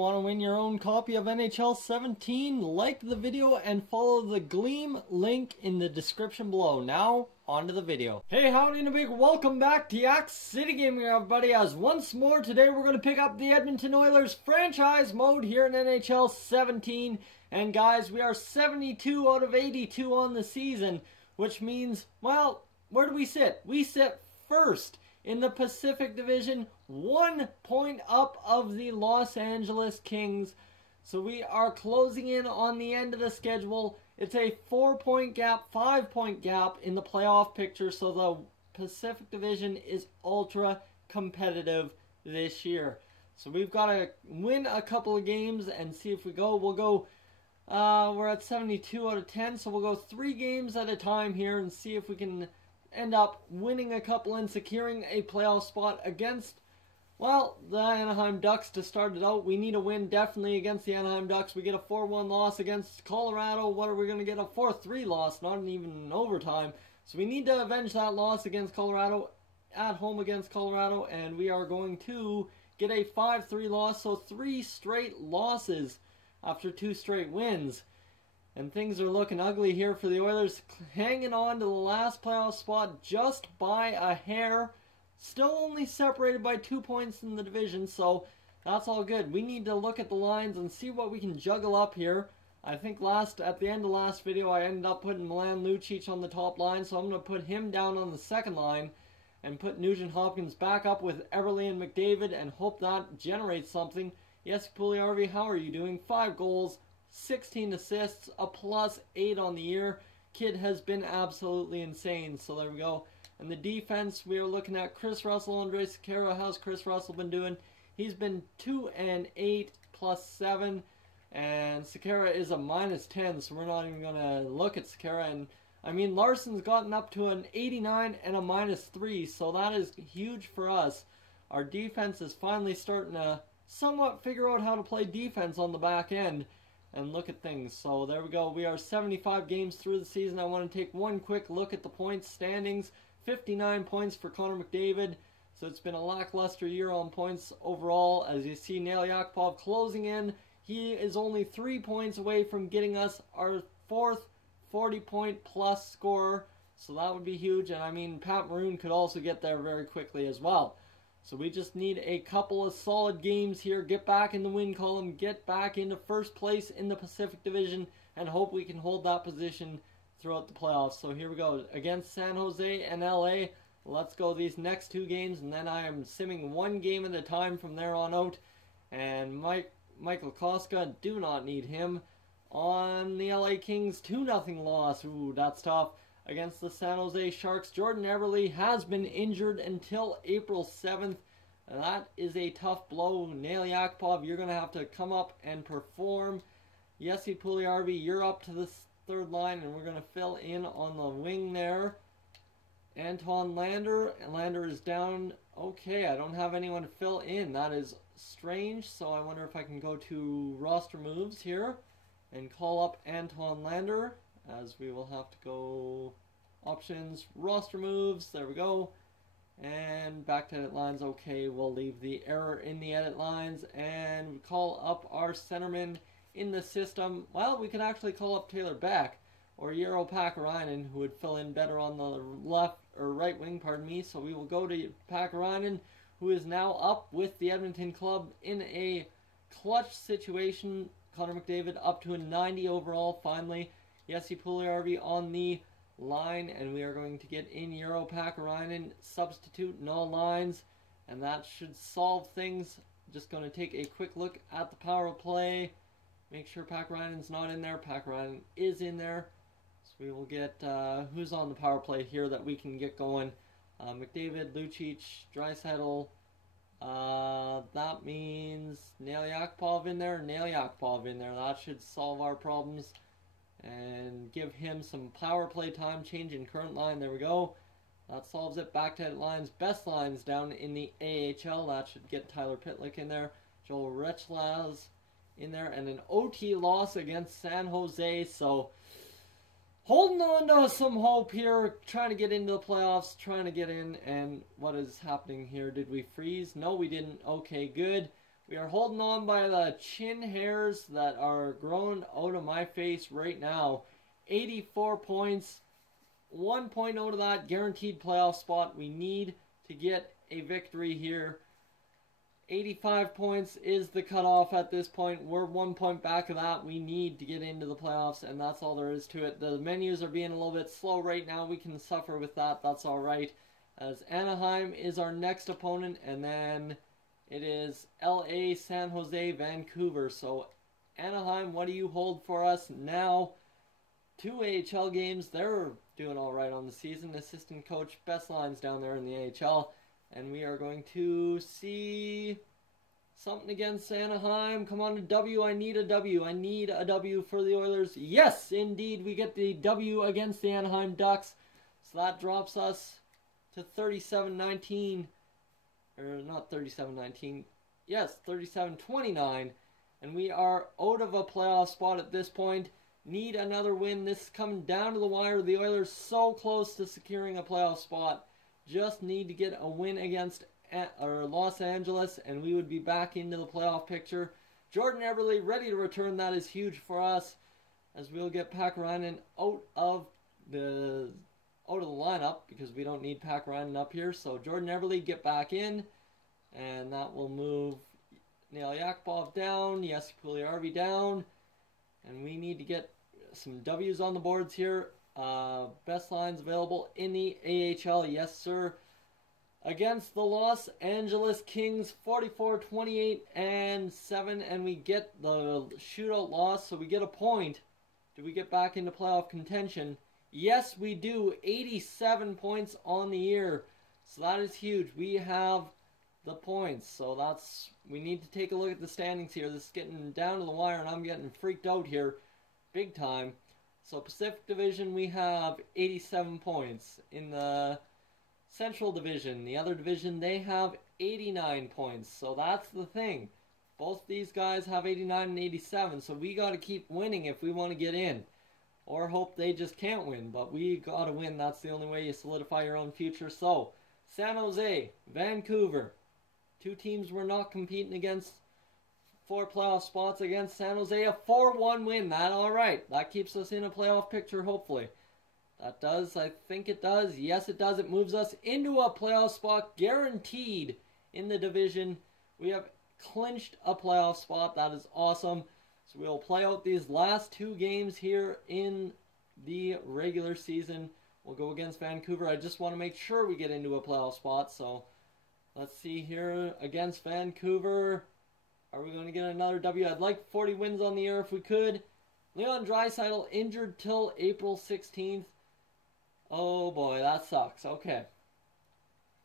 want to win your own copy of NHL 17, like the video and follow the Gleam link in the description below. Now, on to the video. Hey, howdy and a big welcome back to Yak-City Gaming, everybody, as once more today we're going to pick up the Edmonton Oilers franchise mode here in NHL 17. And guys, we are 72 out of 82 on the season, which means, well, where do we sit? We sit first in the Pacific Division, 1 point up of the Los Angeles Kings. So we are closing in on the end of the schedule. It's a 4-point gap, 5-point gap in the playoff picture. So the Pacific Division is ultra competitive this year. So we've got to win a couple of games and see if we go. We'll go, we're at 72 out of 10. So we'll go 3 games at a time here and see if we can end up winning a couple and securing a playoff spot against, well, the Anaheim Ducks to start it out. We need a win definitely against the Anaheim Ducks. We get a 4-1 loss against Colorado. What are we going to get? A 4-3 loss, not even in overtime. So we need to avenge that loss against Colorado, at home against Colorado, and we are going to get a 5-3 loss, so 3 straight losses after 2 straight wins. And things are looking ugly here for the Oilers, hanging on to the last playoff spot just by a hair. Still only separated by 2 points in the division, so that's all good. We need to look at the lines and see what we can juggle up here. I think at the end of last video, I ended up putting Milan Lucic on the top line, so I'm going to put him down on the second line and put Nugent Hopkins back up with Everly and McDavid and hope that generates something. Yes, Puljujärvi, how are you doing? 5 goals. 16 assists, a +8 on the year. Kid has been absolutely insane. So there we go. And the defense, we are looking at Chris Russell, Andrej Sekera. How's Chris Russell been doing? He's been 2 and 8 +7. And Sekera is a -10, so we're not even going to look at Sekera. And I mean, Larson's gotten up to an 89 and a -3, so that is huge for us. Our defense is finally starting to somewhat figure out how to play defense on the back end and look at things. So there we go. We are 75 games through the season. I want to take one quick look at the points standings. 59 points for Connor McDavid. So it's been a lackluster year on points overall. As you see, Nail Yakupov closing in. He is only 3 points away from getting us our 4th 40-point plus scorer. So that would be huge. And I mean, Pat Maroon could also get there very quickly as well. So we just need a couple of solid games here, get back in the win column, get back into first place in the Pacific Division, and hope we can hold that position throughout the playoffs. So here we go, against San Jose and LA. Let's go these next 2 games, and then I am simming 1 game at a time from there on out. And Michael Koska, do not need him. On the LA Kings, 2-0 loss. Ooh, that's tough. Against the San Jose Sharks, Jordan Everly has been injured until April 7th. That is a tough blow. Nail Yakupov, you're going to have to come up and perform. Jesse Puljujärvi, you're up to this 3rd line, and we're going to fill in on the wing there. Anton Lander. Lander is down. Okay, I don't have anyone to fill in. That is strange, so I wonder if I can go to roster moves here and call up Anton Lander, as we will have to go options, roster moves, there we go, and back to edit lines. Okay, we'll leave the error in the edit lines and call up our centerman in the system. Well, we could actually call up Taylor Beck or Eero Pakarainen, who would fill in better on the left or right wing, pardon me. So we will go to Pakarainen, who is now up with the Edmonton club in a clutch situation. Connor McDavid up to a 90 overall finally. Jesse Puljujärvi on the line, and we are going to get in Eero Pakarainen, substitute in all lines, and that should solve things. Just going to take a quick look at the power play, make sure Pakarainen's not in there. Pakarainen is in there, so we will get who's on the power play here that we can get going. McDavid, Lucic, Draisaitl. That means Nail Yakupov in there, Nail Yakupov in there. That should solve our problems and give him some power play time. Change in current line, there we go. That solves it. Back to lines, best lines down in the AHL. That should get Tyler Pitlick in there, Joel Rechlaz in there, and an OT loss against San Jose. So holding on to some hope here, trying to get into the playoffs, trying to get in. And what is happening here? Did we freeze? No, we didn't. Okay, good. We are holding on by the chin hairs that are growing out of my face right now. 84 points. 1 point out of that guaranteed playoff spot. We need to get a victory here. 85 points is the cutoff at this point. We're 1 point back of that. We need to get into the playoffs, and that's all there is to it. The menus are being a little bit slow right now. We can suffer with that. That's all right. As Anaheim is our next opponent, and then it is LA, San Jose, Vancouver. So Anaheim, what do you hold for us now? 2 AHL games. They're doing all right on the season. Assistant coach, best lines down there in the AHL. And we are going to see something against Anaheim. Come on, a W. I need a W. I need a W for the Oilers. Yes, indeed, we get the W against the Anaheim Ducks. So that drops us to 37-19. Or not 37-19. Yes, 37-29. And we are out of a playoff spot at this point. Need another win. This is coming down to the wire. The Oilers so close to securing a playoff spot. Just need to get a win against Los Angeles, and we would be back into the playoff picture. Jordan Eberle ready to return. That is huge for us, as we'll get Pakarainen out of the lineup because we don't need Pakarainen up here. So Jordan Eberle get back in, and that will move Nail Yakupov down. Jesse Puljujärvi down. And we need to get some W's on the boards here. Best lines available in the AHL. Yes, sir. Against the Los Angeles Kings, 44-28-7. And we get the shootout loss, so we get a point. Do we get back into playoff contention? Yes, we do. 87 points on the year. So that is huge. We have the points. So we need to take a look at the standings here. This is getting down to the wire, and I'm getting freaked out here big time. So Pacific Division, we have 87 points. In the Central Division, the other division, they have 89 points. So that's the thing. Both these guys have 89 and 87, so we got to keep winning if we want to get in. Or hope they just can't win, but we got to win. That's the only way you solidify your own future. So, San Jose, Vancouver. Two teams we're not competing against for playoff spots against San Jose. A 4-1 win. That all right. That keeps us in a playoff picture, hopefully. That does. I think it does. Yes, it does. It moves us into a playoff spot, guaranteed in the division. We have clinched a playoff spot. That is awesome. So we'll play out these last 2 games here in the regular season. We'll go against Vancouver. I just want to make sure we get into a playoff spot, so let's see here against Vancouver. Are we going to get another W? I'd like 40 wins on the year if we could. Leon Draisaitl injured till April 16th. Oh boy, that sucks. Okay.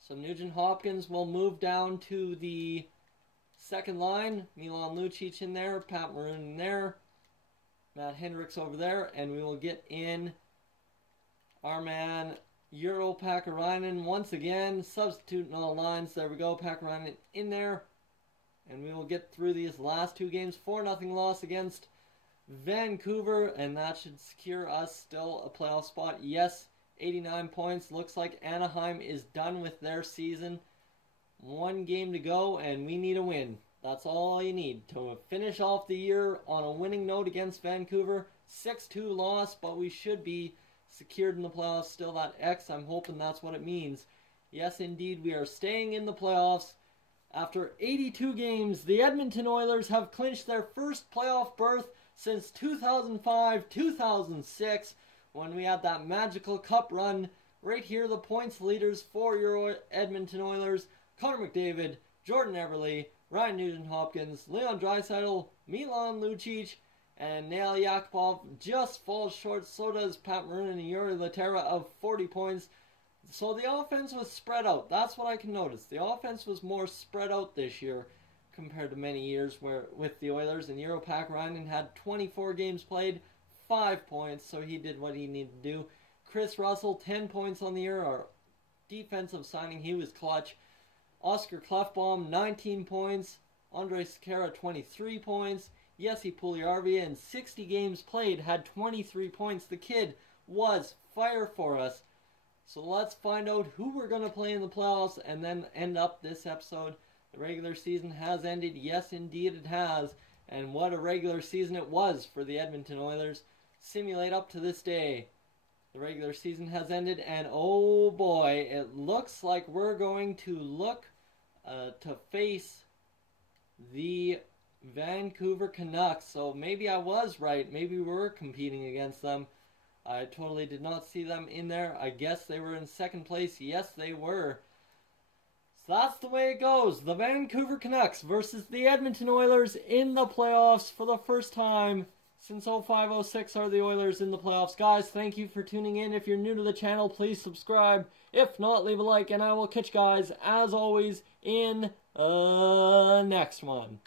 So Nugent Hopkins will move down to the second line. Milan Lucic in there. Pat Maroon in there. Matt Hendricks over there. And we will get in our man Urho Pakarainen once again, substituting all lines. There we go, Pakarainen in there. And we will get through these last 2 games. 4-0 loss against Vancouver, and that should secure us still a playoff spot. Yes, 89 points. Looks like Anaheim is done with their season. 1 game to go, and we need a win. That's all you need to finish off the year on a winning note against Vancouver. 6-2 loss, but we should be secured in the playoffs. Still that X, I'm hoping that's what it means. Yes, indeed, we are staying in the playoffs. After 82 games, the Edmonton Oilers have clinched their first playoff berth since 2005-2006, when we had that magical cup run. Right here, the points leaders for your Edmonton Oilers: Connor McDavid, Jordan Eberle, Ryan Nugent-Hopkins, Leon Draisaitl, Milan Lucic, and Nail Yakupov just falls short. So does Pat Maroon and Jori Lehtera of 40 points. So the offense was spread out. That's what I can notice. The offense was more spread out this year compared to many years where with the Oilers. And Urho Pakarainen had 24 games played, 5 points, so he did what he needed to do. Chris Russell, 10 points on the year. Our defensive signing, he was clutch. Oscar Klefbom, 19 points. Andrej Sekera, 23 points. Jesse Puljujärvi, in 60 games played, had 23 points. The kid was fire for us. So let's find out who we're going to play in the playoffs and then end up this episode The regular season has ended. Yes, indeed it has. And what a regular season it was for the Edmonton Oilers. Simulate up to this day. The regular season has ended, and oh boy, it looks like we're going to look to face the Vancouver Canucks. So maybe I was right. Maybe we were competing against them. I totally did not see them in there. I guess they were in second place. Yes, they were. So that's the way it goes. The Vancouver Canucks versus the Edmonton Oilers in the playoffs for the first time since 05-06 are the Oilers in the playoffs. Guys, thank you for tuning in. If you're new to the channel, please subscribe. If not, leave a like, and I will catch you guys, as always, in the next one.